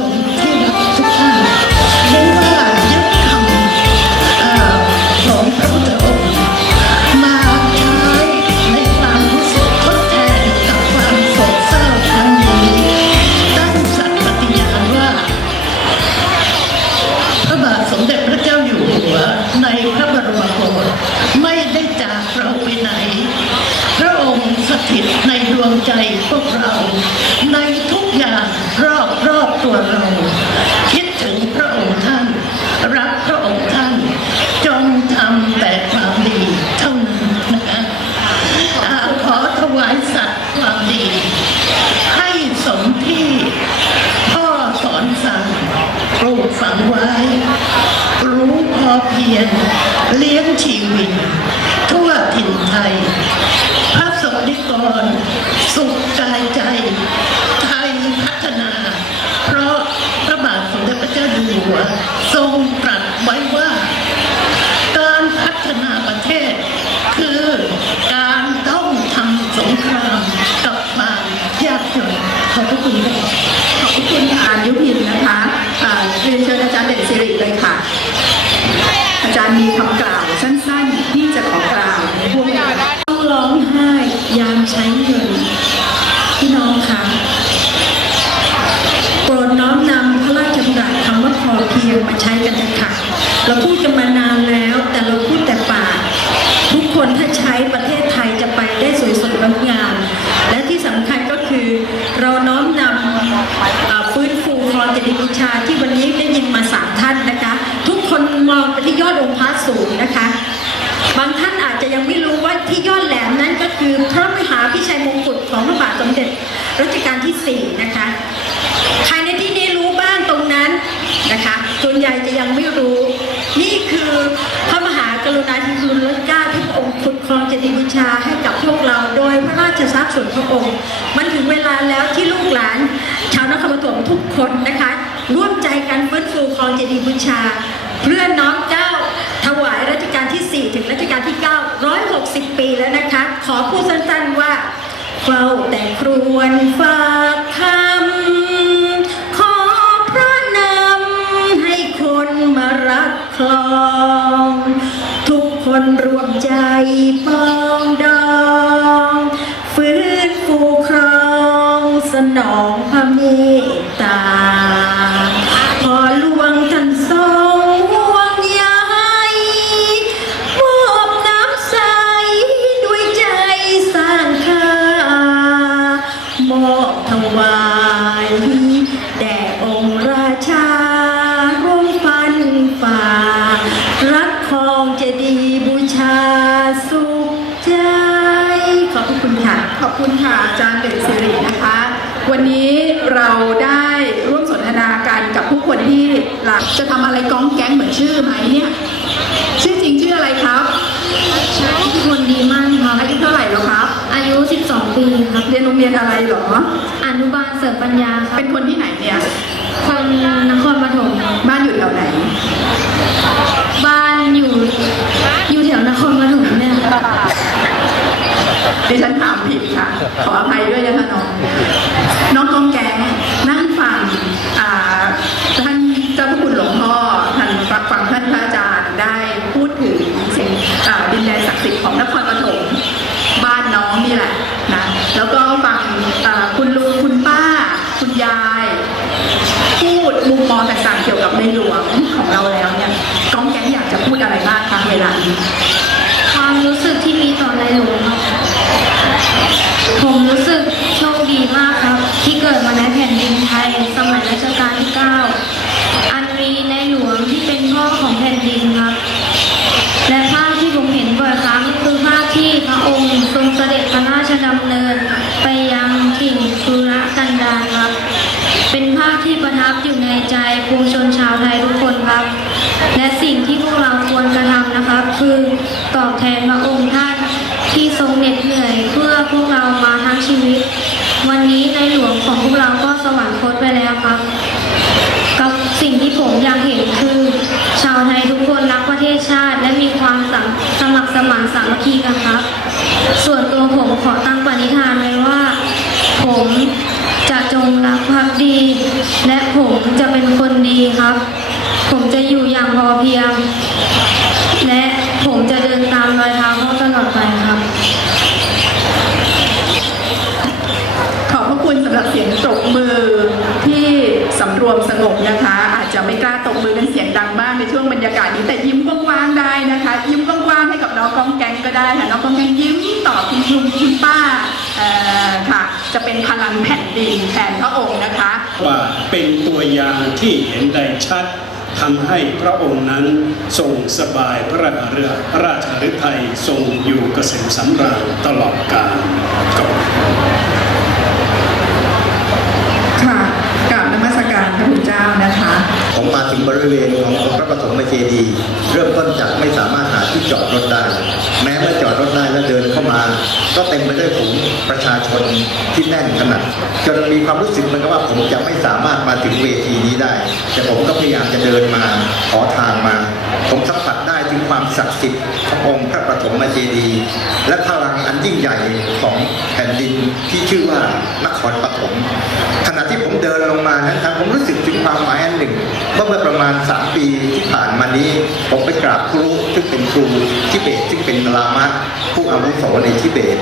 ชนที่รักทุกท่านได้ว่ายึดคำเอ่อของพระพุทธองค์มาใช้ในความรู้สึกทดแทนกับความโศกเศร้าครั้งนี้ตั้งสัตย์ปฏิญาณว่า พระบาทสมเด็จพระเจ้าอยู่หัวในพระบรมโกศไม่ได้จากเราไปไหน พระองค์สถิตในดวงใจพวกเรา ในทุกอย่างรอบรอบ ตัวเรา คิดถึงพระองค์ท่าน รักพระองค์ท่าน จงทำแต่ความดีเท่านั้นนะคะอาขอถวายสัตย์ความดี ให้สมที่พ่อสอนสั่งปลูกฝังไว้ รู้พอเพียงเลี้ยงชีวิต ทั่วถิ่นไทย พระสงฆ์นิกรสุขกายใจ ไทยพัฒนา เพราะพระบาทสมเด็จพระเจ้า อยู่หัว ทรงตรัสไว้ว่า การพัฒนาประเทศ คือการต้องทำสงครามกับความยากจนขอบพระคุณค่ะ ขอบคุณค่ะอายุพินนะคะอ่าเรียนเชิญอาจารย์เด่นสิริเลยค่ะ อาจารย์มีคำกล่าวสั้นๆ ที่จะขอกล่าวในพวกเรา ต้องร้องไห้ยามใช้เงิน พี่น้องคะโปรดน้อมนำพระราชดำรัสคำว่าพอเพียงมาใช้กันเถอะค่ะ เราพูดกันมานานแล้ว แต่เราพูดแต่ปากทุกคนถ้าใช้ประเทศไทยจะไปได้สวยสดงดงาม และที่สำคัญก็คือ เราน้อมนำเอ่อฟื้นฟูครองเจดีย์บูชาที่วันนี้ได้ยินมาสามท่านนะคะ ทุกคนมองไปที่ยอดองค์พระสูงนะคะ บางท่านอาจจะยังไม่รู้ว่าที่ยอดแหลม นั้นพระมหาพิชัยมงกุฎของพระบาทสมเด็จรัชกาลที่ 4 นะคะ ใครในที่นี้รู้บ้างตรงนั้นนะคะส่วนใหญ่จะยังไม่รู้ นี่คือพระมหากรุณาธิคุณล้นเกล้าที่พระองค์ขุดครองเจดีย์บูชาให้กับพวกเราโดยพระราชทรัพย์ส่วนพระองค์ มันถึงเวลาแล้วที่ลูกหลาน ชาวนครปฐมทุกคนนะคะ ร่วมใจกันฟื้นฟูครองเจดีย์บูชา เพื่อน้อมเกล้าาลที่ 4 ถึงรัชกาลที่ 9 160 ปีแล้วนะคะ ขอพูดสั้นๆว่าเฝ้าแต่ครวนฝากคำ ขอพระนำให้คนมารักคลอง ทุกคนรวมใจปองดอง ฟื้นฟูครองสนองพระ ค่ะขอบคุณค่ะอาจารย์เด่นสิรินะคะ วันนี้เราได้ร่วมสนทนากันกับผู้คนที่หลักจะทำอะไรก้องแก๊งเหมือนชื่อไหมเนี่ย ชื่อจริงชื่ออะไรครับทุกคนดีมากครับอายุเท่าไหร่แล้วครับ อายุ 12 ปีครับเรียนโรงเรียนอะไรเหรอ อนุบาลเสริมปัญญาครับเป็นคนที่ไหนเนี่ย คนนครปฐมบ้านอยู่แถวไหน บ้านอยู่อยู่แถวนครปฐมเนี่ย ดิฉันถามผิดค่ะ ขออภัยด้วยนะคะน้องน้องกองแกงนั่งฟังอ่าท่านเจ้าพระคุณหลวงพ่อท่านฟังฟังท่านพระอาจารย์ได้พูดถึงสิ่งอ่าดินแดนศักดิ์สิทธิ์ของนครปฐมบ้านน้องนี่แหละนะแล้วก็ฟังอ่าคุณลุงคุณป้า คุณยาย พูดมุมมองต่างๆเกี่ยวกับในหลวงของเราแล้วเนี่ยกองแกงอยากจะพูดอะไรบ้างคะเวลานี้ ความรู้สึกที่มีต่อในหลวงครับผมรู้สึกโชคดีมากครับ ที่เกิดมาในแผ่นดินไทย สมัยรัชกาลที่ 9 อันมีในหลวงที่เป็นพ่อของแผ่นดินครับ และภาพที่ผมเห็นบ่อยครั้งคือภาพที่พระองค์ทรงเสด็จพระราชดำเนิน ไปยังถิ่นทุรกันดารครับ เป็นภาพที่ประทับอยู่ในใจ ปวงชนชาวไทยทุกคนครับ และสิ่งที่พวกเราควรกระทำนะครับ คือตอบแทนพระองค์ท่านที่ทรงเหน็ดเหนื่อย เพื่อพวกเรามาทั้งชีวิต วันนี้ในหลวงของพวกเราก็สวรรคตไปแล้วครับ กับสิ่งที่ผมอยากเห็นคือ ชาวไทยทุกคนรักประเทศชาติ และมีความสาสมัครสมานสามัคคีกันครับ ส่วนตัวผมขอตั้งปณิธานไว้ว่า ผม จะเป็นคนดีครับ ผมจะอยู่อย่างพอเพียง และผมจะเดินตามรอยเท้าพ่อตลอดไปครับ ขอบพระคุณสำหรับเสียงตบมือที่สำรวมสงบนะคะ อาจจะไม่กล้าตบมือเป็นเสียงดังมากในช่วงบรรยากาศนี้แต่ยิ้มกว้างๆได้นะคะ ยิ้มกว้างๆให้กับน้องกองแกงก็ได้ค่ะน้องกองแกงยิ้มต่อคุณลุงคุณป้า ค่ะจะเป็นพลังแผ่นดินแทนพระองค์นะคะ ว่าเป็นตัวอย่างที่เห็นได้ชัดทำให้พระองค์นั้นทรงสบายพระราชเรือพระราชฤทัยทรงอยู่เกษมสำราญตลอดกาลก่อนค่ะกราบนมัสการพระคุณเจ้านะคะ ผมมาถึงบริเวณขององค์พระปฐมเจดีย์เริ่มต้นจากไม่สามารถหาที่จอดรถได้ แม้เมื่อจอดรถ ก็เต็มไปด้วยผู้ประชาชนที่แน่นขนาดจนมีความรู้สึกเหมือนกับว่าผมจะไม่สามารถมาถึงเวทีนี้ได้ แต่ผมก็พยายามจะเดินมาขอทางมา ผมสัมผัสได้ ถึงความศักดิ์สิทธิ์ขององค์พระปฐมเจดีย์และพลังอันยิ่งใหญ่ของแผ่นดินที่ชื่อว่านครปฐมขณะที่ผมเดินลงมานั้นครับผมรู้สึกถึงความหมายอันหนึ่งว่าเมื่อประมาณ 3 ปีที่ผ่านมานี้ ผมไปกราบครูซึ่งเป็นครูทิเบตซึ่งเป็นลามะผู้อาวุโสในทิเบต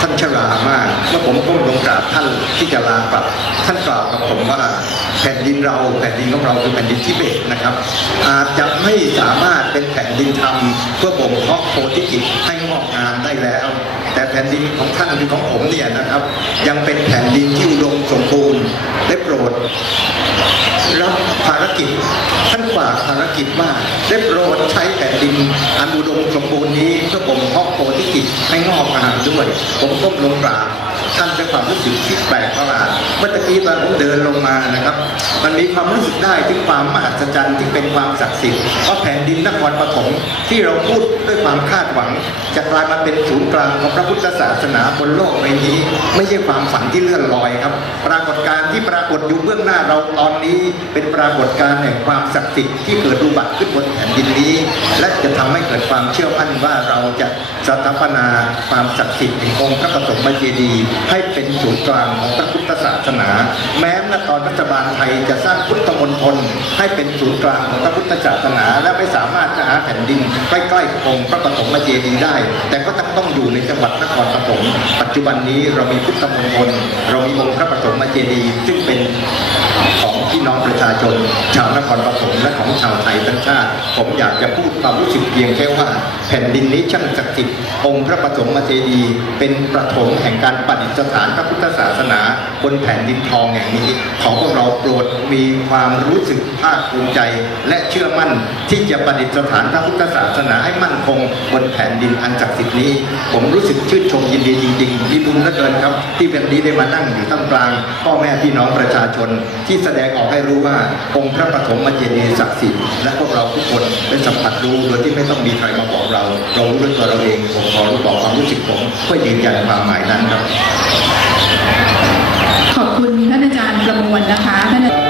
ท่านชรามากเมื่อผมก้มลงกราบท่านที่จะลากลับท่านกล่าวกับผมว่าแผ่นดินเราแผ่นดินของเราคือแผ่นดินทิเบตนะครับ อาจจะไม่สามารถเป็นแผ่นดินธรรมเพื่อบ่มเพาะโพธิจิตให้งอกงามได้แล้ว แต่แผ่นดินของท่านคือของผมเนี่ยนะครับ ยังเป็นแผ่นดินที่อุดมสมบูรณ์ได้โปรดรับภารกิจท่านฝากภารกิจว่าได้โปรดใช้แผ่นดินอันอุดมสมบูรณ์นี้เพื่อบ่มเพาะ กิจิตให้งอกอาหารด้วย ผมก้มลงกราบ ท่านด้วยความรู้สึกที่แปลกประหลาดเมื่อตะกี้ตอนผมเดินลงมานะครับ มันมีความรู้สึกได้ถึงความมหัศจรรย์ที่เป็นความศักดิ์สิทธิ์เพราะแผ่นดินนครปฐมที่เราพูดด้วยความคาดหวัง จะกลายมาเป็นศูนย์กลางของพระพุทธศาสนาบนโลกใบนี้ ไม่ใช่ความฝันที่เลื่อนลอยครับ ปรากฏการณ์ที่ปรากฏอยู่เบื้องหน้าเราตอนนี้เป็นปรากฏการณ์แห่งความศักดิ์สิทธิ์ที่เกิดอุบัติขึ้นบนแผ่นดินนี้ และจะทำให้เกิดความเชื่อมั่นว่าเราจะสถาปนาความศักดิ์สิทธิ์แห่งองค์พระปฐมเจดีย์ให้เป็นศูนย์กลางของพระพุทธศาสนา แม้ณตอนรัฐบาลไทยจะสร้างพุทธมณฑลให้เป็นศูนย์กลางของพระพุทธศาสนา และไม่สามารถจะหาแผ่นดินใกล้ๆองค์พระปฐมเจดีย์ได้ แต่ก็ต้องต้องอยู่ในจังหวัดนครปฐมปัจจุบันนี้เรามีพุทธมณฑลเรามีองค์พระปฐมเจดีย์ซึ่งเป็นของพี่น้องประชาชน ชาวนครปฐมและของชาวไทยทั้งชาติ ผมอยากจะพูด ความรู้สึกเพียงแค่ว่า แผ่นดินนี้ช่างศักดิ์สิทธิ์องค์พระปฐมเจดีย์เป็นประถมแห่งการประดิษฐานพระพุทธศาสนาบนแผ่นดินทองแห่งนี้ ขอพวกเราโปรดมีความรู้สึกภาคภูมิใจ และเชื่อมั่นที่จะประดิษฐานพระพุทธศาสนาให้มั่นคงบนแผ่นดินอันศักดิ์สิทธิ์นี้ ผมรู้สึกชื่นชมยินดีจริงๆมีบุญเหลือเกินครับ ที่วันนี้ได้มานั่งอยู่ท่ามกลางพ่อแม่พี่น้องประชาชน ที่แสดงออกให้รู้ว่าองค์พระปฐมเจดีย์ศักดิ์สิทธิ์และพวกเราทุกคนได้สัมผัสรู้โดยที่ไม่ต้องมีใครมาบอกเรา เรารู้ด้วยตัวเราเองผมขอรู้บอกความรู้สึกผมเพื่อยืนยันความหมายนั้นครับ ขอบคุณท่านอาจารย์ประมวลนะคะท่าน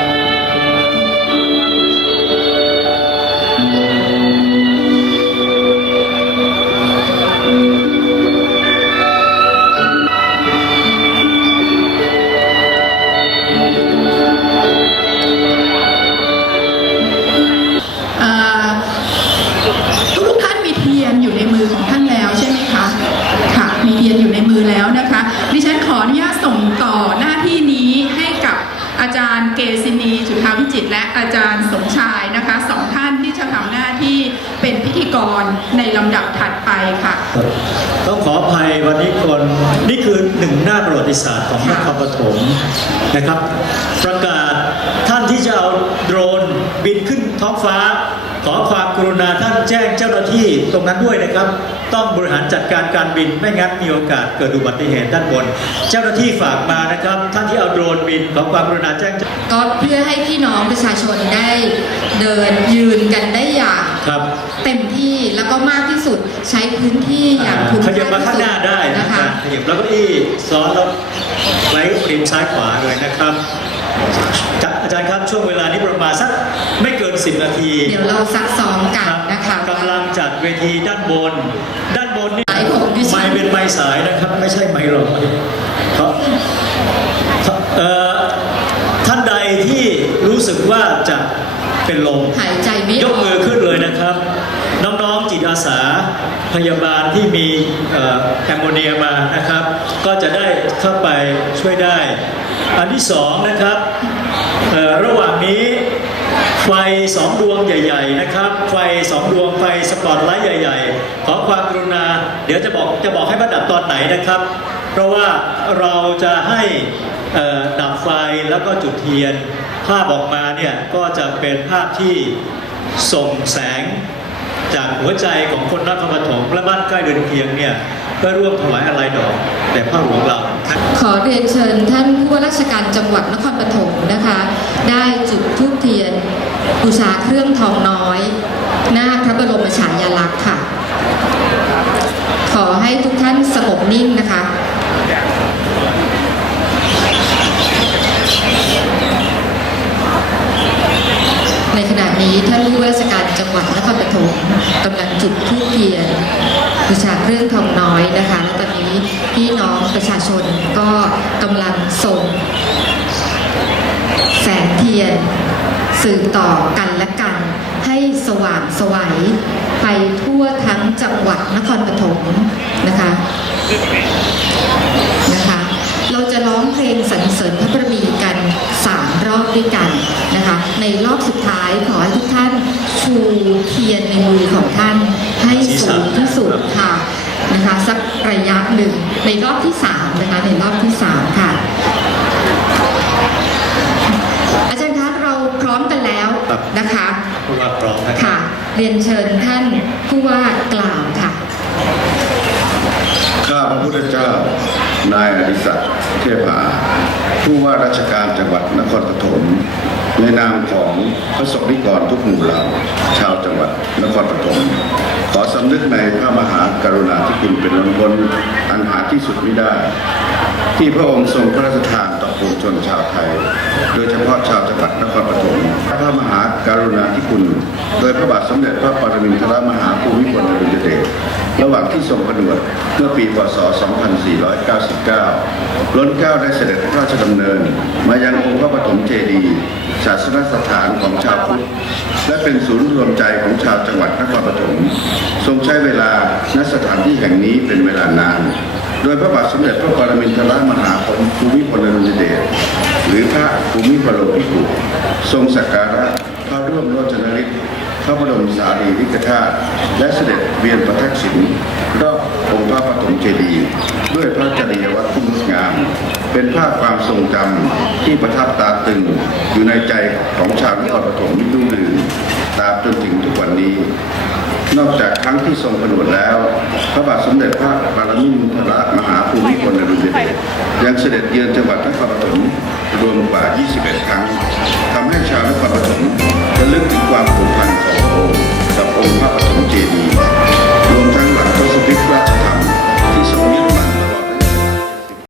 ขออภัยวันนี้คนนี่คือหนึ่งหน้าประวัติศาสตร์ของนครปฐมนะครับ ประกาศท่านที่จะเอาโดรนบินขึ้นท้องฟ้า ขอความกรุณาท่านแจ้งเจ้าหน้าที่ตรงนั้นด้วยนะครับ ต้องบริหารจัดการการบินไม่งั้นมีโอกาสเกิดอุบัติเหตุด้านบน เจ้าหน้าที่ฝากมานะครับ ท่านที่เอาโดรนบินขอความกรุณาแจ้งก็เพื่อให้พี่น้องประชาชนได้เดินยืนกันได้อย่างครับเต็มที่ แล้วก็มากที่สุดใช้พื้นที่อย่างคุ้มขค่ายับมาที่ข้างสุหน้าได้นะนะครัคะบขยับแล้วก็อี้ซ้อนแล้วไว้ริมซ้ายขวาเลยนะครับจะอาจารย์ครับช่วงเวลานี้ประมาณสักไม่เกิน 10 นาที เดี๋ยวเราซักซ้อมกันนะคะกำลังจัดเวทีด้านบน ด้านบนนี่สายของดิฉันไม่เป็นไม้สายนะครับ ไม่ใช่ไม้ลอยเพราะเอ่อท่านใดที่รู้สึกว่าจะเป็นลมหายใจไม่ยอกอกมือขึ้นเลยนะครับน้องๆ จิตอาสาพยาบาลที่มีแอมโมเนียมานะครับ ก็จะได้เข้าไปช่วยได้ อันที่สองนะครับระหว่างนี้ไฟสองดวงใหญ่ ๆ นะครับ ไฟสองดวงไฟสปอตไลท์ใหญ่ ๆ ขอความกรุณา เดี๋ยวจะบอกจะบอกให้มาดับตอนไหนนะครับ เพราะว่าเราจะให้ดับไฟแล้วก็จุดเทียน ภาพออกมาเนี่ย ก็จะเป็นภาพที่ส่งแสง จากหัวใจของคนนครปฐมและบ้านใกล้เดินเคียงเนี่ยเพื่อร่วมถวายอะไรดอกแต่พ่อหลวงเรา ขอเรียนเชิญท่านผู้ว่าราชการจังหวัดนครปฐมนะคะ ได้จุดธูปเทียนบูชาเครื่องทองน้อย หน้าพระบรมฉายาลักษณ์ค่ะ ขอให้ทุกท่านสงบนิ่งนะคะในขณะนี้ท่านผู้ว่าราช วัดนครปฐมกำลังจุดทูบเทียนบูชาเครื่องทองน้อยนะคะ และตอนนี้พี่น้องประชาชนก็กำลังส่งแสงเทียนสื่อต่อกันและกัน ให้สว่างสวัยไปทั่วทั้งจังหวัดนครปฐมนะคะนะคะ เราจะร้องเพลงสรรเสริญพระบารมีกันสามรอบด้วยกันนะคะ ในรอบสุดท้ายขอให้ทุกท่านชูเทียนในมือของท่านให้สูงที่สุดค่ะนะคะ สักระยะหนึ่งในรอบที่สามนะคะในรอบที่สามค่ะ อาจารย์คะเราพร้อมกันแล้ว ครับนะคะเพราะว่าพร้อมนะครับค่ะ เรียนเชิญท่านผู้ว่ากล่าวค่ะ ข้าพระพุทธเจ้า นายอดิศักดิ์เทพาผู้ว่าราชการจังหวัดนครปฐมในนามของพระสงฆ์นิกรทุกหมู่เหล่าชาวจังหวัดนครปฐมขอสำนึกในพระมหากรุณาธิคุณเป็นล้นพ้นอันหาที่สุดไม่ได้ ที่พระองค์ทรงพระราชทานต่อปวงชนชาวไทย โดยเฉพาะชาวจังหวัดนครปฐมพระมหากรุณาธิคุณ โดยพระบาทสมเด็จพระปรมินทรมหาภูมิพลอดุลยเดชระหว่างที่ทรงผนวดเมื่อปีพศ 2499 ล้นเก้าได้เสด็จพระราชดำเนิน มายังองค์พระปฐมเจดีย์ศาสนสถานของชาวพุทธและเป็นศูนย์รวมใจของชาวจังหวัดนครปฐมทรงใช้เวลาณสถานที่แห่งนี้เป็นเวลานาน โดยพระบาทสมเด็จพระปรมินทรมหาภูมิพลอดุลยเดชหรือพระภูมิพลอภิปุทรงสักการะพระร่วมโรจนฤทธิ์พระบรมสารีริกธาตุและเสด็จเวียนประทักษิณรอบองค์พระปฐมเจดีย์ด้วยพระจริยวัตรที่งดงาม เป็นภาพความทรงจำที่ประทับตาตึงอยู่ในใจของชาวนครปฐมมิรุ่งเรืองตราบจนถึงทุกวันนี้ นอกจากครั้งที่ทรงประดวดแล้ว พระบาทสมเด็จพระปรมินทรมหาภูมิพลอดุลยเดชยังเสด็จเยือนจังหวัดนครปฐมรวมกว่า 21 ครั้งทำให้ชาวนครปฐมระลึกถึงความผูกพันของโองกับองค์พระปฐมเจดีย์รวมทั้งหลังพระสุภิกระ